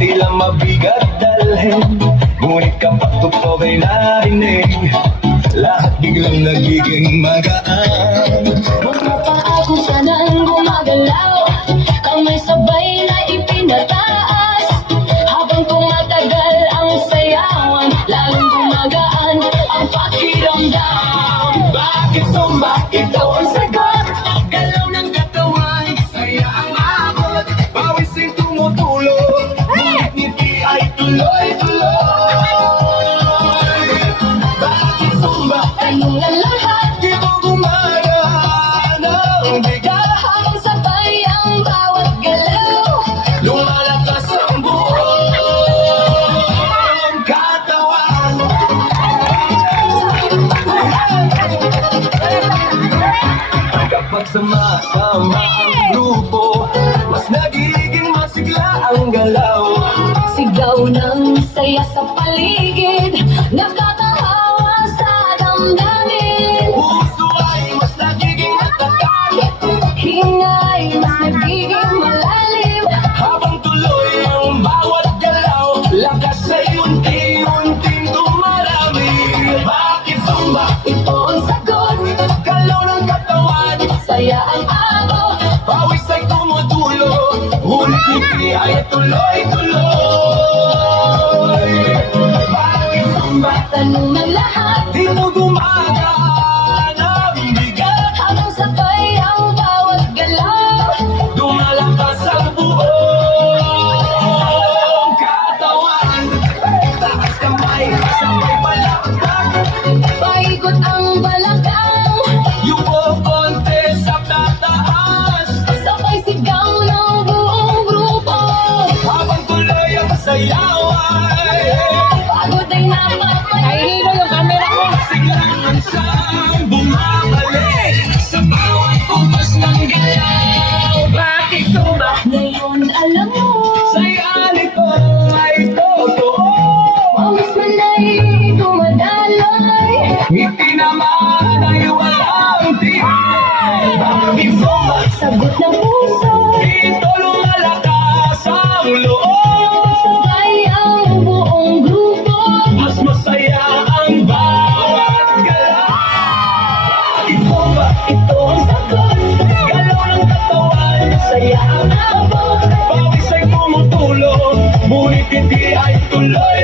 tila mabigat dalhin, ngunit kapag totoo ay narinig, lahat biglang nagiging magaan. Mga paa kung sanang gumagalaw, kamay sabay na ipinataas. Habang tumatagal ang sayawan, lalong gumagaan ang pakiramdam. Bakit sumba? Ito ang sagot. Galaw ng katawan, saya ang abot, pawis ay tumutulog, ngunit ngiti ay tuloy-tuloy. Bakit sumba? Tanong na lahat, Dito gumagaan ang bigat, habang sabay ang bawat galaw. lumalakas ang buong katawan. Kapag sama-sama ang grupo, mas nagiging masigla ang galaw. Sigaw ng saya sa paligid, nakakahawa sa damdamin. Puso ay mas nagiging matatag, Hingay mas nagiging malalim. habang tuloy ang bawat galaw, lakas ay unti-unting dumarami. Bakit sumba? Ito ang sagot, Galaw ng katawan, saya ang araw. pawis ay tumutulo, ngunit ngiti ay tuloy-tuloy. Bakit sumba? Tanong ng lahat, Dito gumagaan ang bigat, habang sabay ang bawat galaw. lumalakas ang buong katawan. Taas kamay, sabay palakpak, Paikot ang balakang, yuko konti sa tataas, sabay sigaw ng buong grupo. habang tuloy ang sayaway. Pagod ay napapahilo yung camera ko. Siglangan siyang bumabalik sa bawat upas ng galaw. Bakit sumba? Ngayon alam mo, Saya nito ay totoo. pawis man ay dumadaloy. Ngiti naman ay walang tibay. Bakit sumba? Sagot ng puso, Dito lumalakas ang loob. sabay ang buong grupo. Mas masaya ang bawat galaw. Bakit sumba? Ito ang sagot, Galaw ng katawan, saya ang abot. pawis ay tumutulong, ngunit hindi ay tuloy.